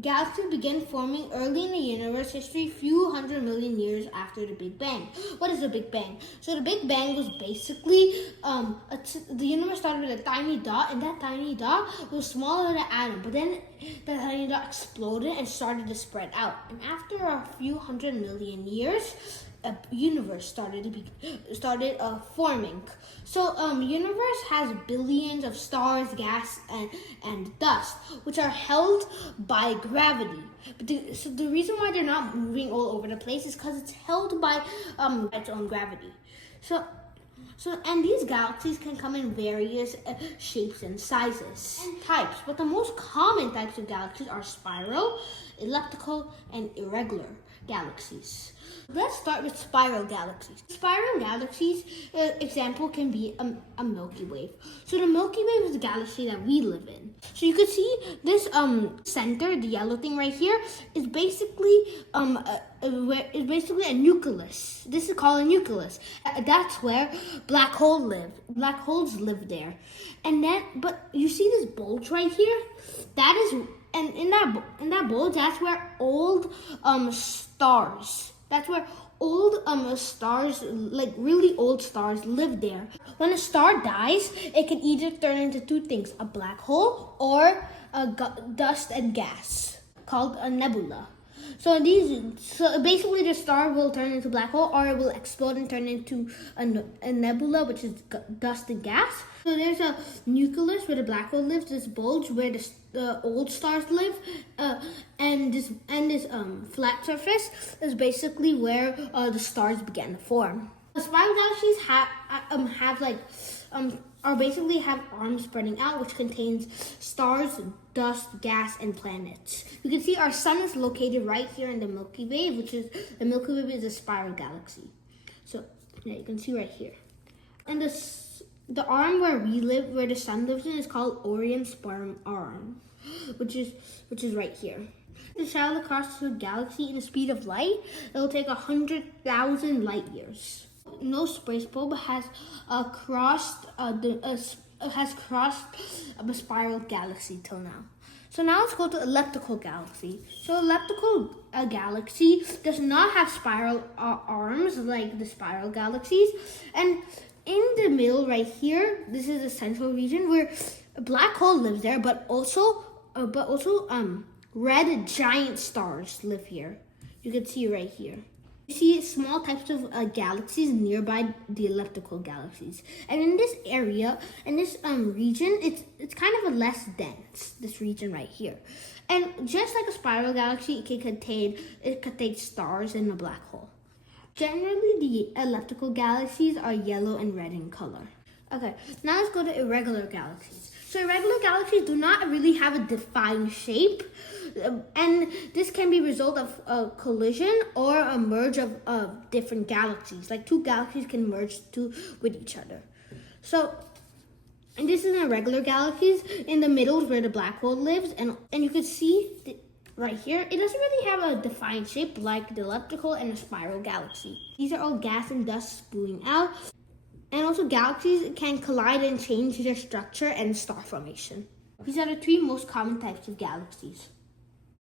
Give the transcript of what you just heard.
Galaxies began forming early in the universe history, few hundred million years after the Big Bang. What is the Big Bang? So the Big Bang was basically the universe started with a tiny dot, and that tiny dot was smaller than an atom. But then that tiny dot exploded and started to spread out. And after a few hundred million years, a universe started forming. So universe has billions of stars, gas, and dust, which are held by gravity. But the reason why they're not moving all over the place is because it's held by its own gravity. And these galaxies can come in various shapes and sizes and types. But the most common types of galaxies are spiral, elliptical, and irregular galaxies. Let's start with spiral galaxies. Spiral galaxies, example can be a Milky Way. So the Milky Way is the galaxy that we live in. So you can see this center, the yellow thing right here, is basically a nucleus. This is called a nucleus. That's where black holes live. Black holes live there. And then, but you see this bulge right here? That is, and in that bulge, that's where old stars. That's where old stars, like really old stars, live there. When a star dies, it can either turn into two things: a black hole or dust and gas, called a nebula. So basically the star will turn into a black hole, or it will explode and turn into a nebula, which is dust and gas. So there's a nucleus where the black hole lives, this bulge where the old stars live, and this flat surface is basically where the stars began to form. The spiral galaxies have arms spreading out, which contains stars, dust, gas, and planets. You can see our sun is located right here in the Milky Way, the Milky Way is a spiral galaxy. So yeah, you can see right here. And the arm where we live, where the sun lives in, is called Orion's spiral arm, which is right here. To travel across the galaxy in the speed of light, it will take 100,000 light years. No space probe has crossed a spiral galaxy till now. So now let's go to elliptical galaxy. So elliptical galaxy does not have spiral arms like the spiral galaxies. And in the middle right here, this is the central region where a black hole lives there, but also red giant stars live here. You can see right here. You see small types of galaxies nearby the elliptical galaxies. And in this area, in this region, it's kind of a less dense, this region right here. And just like a spiral galaxy, it contain stars in a black hole. Generally, the elliptical galaxies are yellow and red in color. Okay, now let's go to irregular galaxies. So irregular galaxies do not really have a defined shape, and this can be a result of a collision or a merge of different galaxies. Like two galaxies can merge with each other. And this is irregular galaxies. In the middle is where the black hole lives, and you can see right here, it doesn't really have a defined shape like the elliptical and the spiral galaxy. These are all gas and dust spewing out. And also galaxies can collide and change their structure and star formation. These are the three most common types of galaxies.